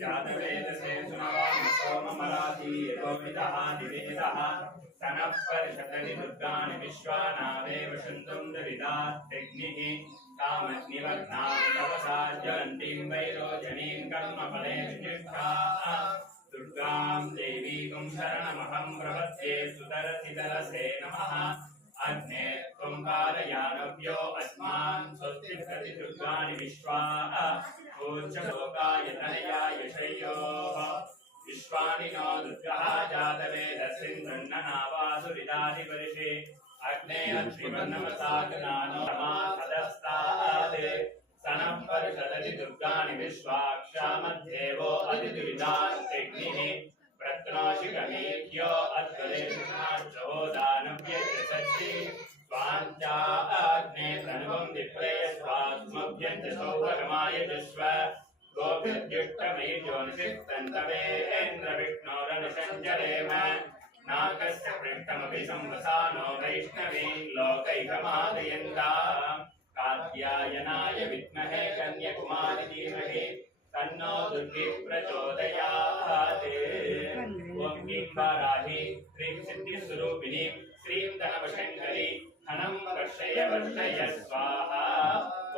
जातवेदसे सुनवाम सोममराति गोविदः निवेदः तनः परिषदनि दुर्गाणि विश्वानादेव शन्तुं दरिदात्यग्निः कामग्निवर्णां तपसा ज्वलन्तीं वैरोचनीं कर्मफलेष्ठा दुर्गां देवीं शरणमहं प्रपद्ये सुतरसितरसे नमः अग्ने त्वं पारयानव्यो अस्मान् स्वस्तिर्हति दुर्गाणि विश्वा ऊर्जलोकाय तनयाय शय्योः विश्वानि नो दुर्गः जातवेदसिन्धन्ननावासुरिदादिवर्षे अग्ने अत्रिवन्नमसागनानो समासदस्तात् सनः परिषदति दुर्गाणि विश्वाक्षामध्येवो अतिदुरिदात्यग्निः प्रत्नोषि गमेभ्यो अद्वरेषुणार्चो दानव्यजसत्सि स्वाञ्चाग्ने तनुवं विप्रेयस्वात्मभ्यञ्च सौभगमाय जस्व गोभिर्जुष्टमैर्ज्योनिषिक्तन्तवेन्द्रविष्णोरनुषञ्जलेम नाकस्य पृष्ठमपि संवसानो वैष्णवी लोकैकमादयन्ता कात्यायनाय विद्महे कन्याकुमारी धीमहि तन्नो दुर्गी प्रचोदयात् ओम ह्रीं वाराहि ह्रीं सिद्धिस्वरूपिणी श्रीं धनवशङ्करी धनं वर्षय स्वाहा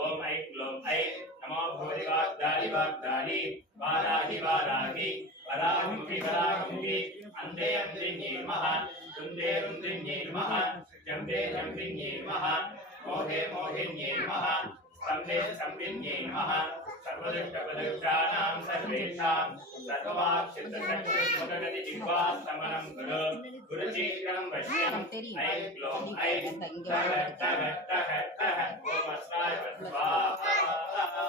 ओम ऐं क्लों ऐं नमो भगवति वाग्दानि वाग्दानि वाराहि वाराहि वराहुंहि अन्धे अन्धिन्ये नमः रुन्दे रुन्दिन्ये नमः जम्बे जम्बिन्ये नमः मोहे मोहिन्ये नमः स्तम्भे स्तम्भिन्ये नमः सर्वदुष्टपदुष्टानां सर्वेषां सर्ववाक्सिद्धशक्तिर्मुदगति जिह्वास्तमनं कुरु गुरुचीकरं वश्यं ऐं क्लों ऐं टः टः टः टः ओम अस्राय स्वाहा।